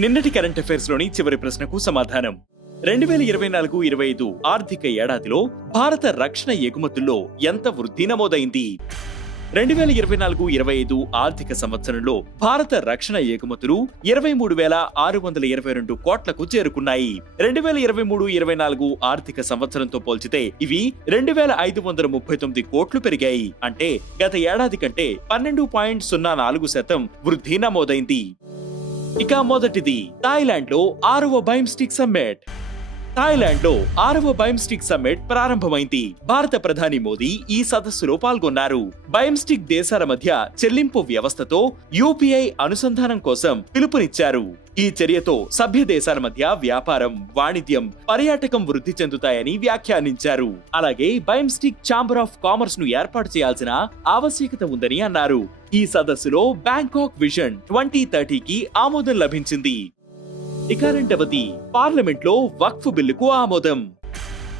నిన్నటి current affairs లోని చివరి ప్రశ్నకు సమాధానం. 2024-25 ఆర్థిక ఏడాదిలో భారత రక్షణ ఎగుమతుల్లో ఎంత వృద్ధి నమోదైంది? 2024-25 ఆర్థిక సంవత్సరంలో భారత రక్షణ ఎగుమతులు 23,622 కోట్లకు చేరుకున్నాయి. 2023-24 ఆర్థిక సంవత్సరంతో పోల్చితే ఇవి 2,539 కోట్లు పెరిగాయి. అంటే గత ఏడాది కంటే 12.04% వృద్ధి నమోదైంది. ఇక మొదటిది థాయిలాండ్ లో 6వ బైమ్స్టిక్ సమ్మిట్. థాయిలాండ్ లో 6వ బైమ్స్టిక్ సమ్మిట్ ప్రారంభమైంది. భారత ప్రధాని మోదీ ఈ సదస్సులో పాల్గొన్నారు. బైమ్స్టిక్ దేశాల మధ్య చెల్లింపు వ్యవస్థతో యూపీఐ అనుసంధానం కోసం పిలుపునిచ్చారు. ఈ చర్యతో సభ్య దేశాల మధ్య వ్యాపారం, వాణిజ్యం, పర్యాటకం వృద్ధి చెందుతాయని వ్యాఖ్యానించారు. అలాగే బైమ్స్టిక్ ఛాంబర్ ఆఫ్ కామర్స్ ను ఏర్పాటు చేయాల్సిన ఆవశ్యకత ఉందని అన్నారు. ఈ సదస్సులో బ్యాంకాక్ విజన్ 2030కి ఆమోదం లభించింది. ఇక రెండవది పార్లమెంట్ లో వక్ఫ్ బిల్లుకు ఆమోదం.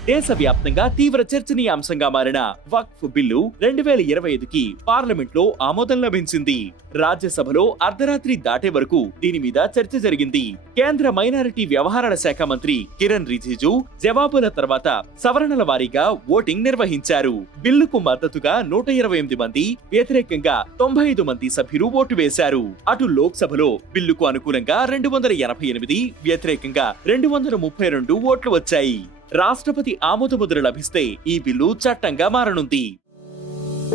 దేశవ్యాప్తంగా తీవ్ర చర్చనీయాంశంగా మారిన వక్ఫ్ బిల్లు 2025కి పార్లమెంట్ లో ఆమోదం లభించింది. రాజ్యసభలో అర్ధరాత్రి దాటే వరకు దీని మీద చర్చ జరిగింది. కేంద్ర మైనారిటీ వ్యవహారాల శాఖ మంత్రి కిరణ్ రిజిజు జవాబుల తర్వాత సవరణల వారీగా ఓటింగ్ నిర్వహించారు. బిల్లుకు మద్దతుగా 128 మంది, వ్యతిరేకంగా 95 మంది సభ్యులు ఓటు వేశారు. అటు లోక్సభలో బిల్లుకు అనుకూలంగా 288, వ్యతిరేకంగా 232 ఓట్లు వచ్చాయి. రాష్ట్రపతి ఆమోదముద్ర లభిస్తే ఈ బిల్లు చట్టంగా మారనుంది.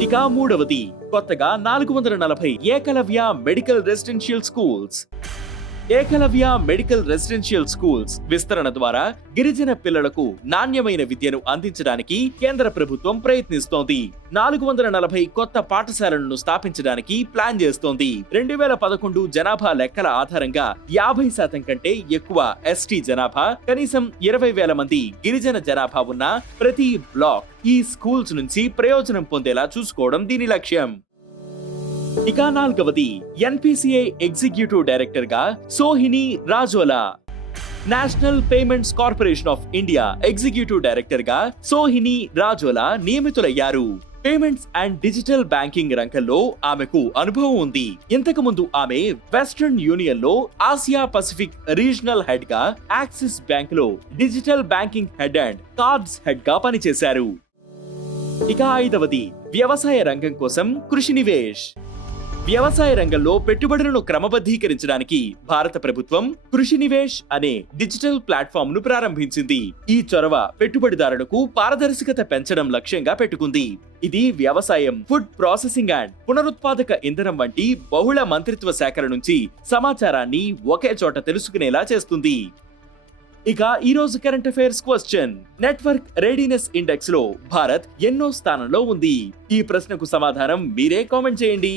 ఇక మూడవది కొత్తగా 440 Eklavya medical residential schools. Eklavya medical residential schools విస్తరణ ద్వారా గిరిజన పిల్లలకు నాణ్యమైన విద్యను అందించడానికి కేంద్ర ప్రభుత్వం ప్రయత్నిస్తోంది. 440 కొత్త పాఠశాలలను స్థాపించడానికి ప్లాన్ చేస్తోంది. 2011 జనాభా లెక్కల ఆధారంగా 50% కంటే ఎక్కువ ఎస్టీ జనాభా, కనీసం 20,000 మంది గిరిజన జనాభా ఉన్న ప్రతి బ్లాక్ ఈ స్కూల్స్ నుంచి ప్రయోజనం పొందేలా చూసుకోవడం దీని లక్ష్యం. ఇక నాలుగవది ఎన్పిసిఐ ఎగ్జిక్యూటివ్ డైరెక్టర్ గా Sohini Rajola. National Payments Corporation of India executive director గా సోహిని రాజోలా నియమితులయ్యారు. పేమెంట్స్ అండ్ డిజిటల్ బ్యాంకింగ్ రంగంలో ఆమెకు అనుభవం ఉంది. ఇంతకు ముందు ఆమె వెస్టర్న్ యూనియన్ లో ఆసియా పసిఫిక్ రీజనల్ హెడ్ గా, యాక్సిస్ బ్యాంక్ లో digital banking head and cards head గా పనిచేశారు. ఇక ఐదవది వ్యవసాయ రంగం కోసం కృషి నివేశ్. వ్యవసాయ రంగంలో పెట్టుబడులను క్రమబద్ధీకరించడానికి భారత ప్రభుత్వం కృషి నివేశ్ అనే డిజిటల్ ప్లాట్ఫామ్ ను ప్రారంభించింది. ఈ చొరవ పెట్టుబడిదారులకు పారదర్శకత పెంచడం లక్ష్యంగా పెట్టుకుంది. ఇది వ్యవసాయం, ఫుడ్ ప్రాసెసింగ్ అండ్ పునరుత్పాదక ఇంధనం వంటి బహుళ మంత్రిత్వ శాఖల నుంచి సమాచారాన్ని ఒకే చోట తెలుసుకునేలా చేస్తుంది. ఇక ఈ రోజు current affairs question: network readiness index లో భారత్ ఎన్నో స్థానంలో ఉంది? ఈ ప్రశ్నకు సమాధానం మీరే కామెంట్ చేయండి.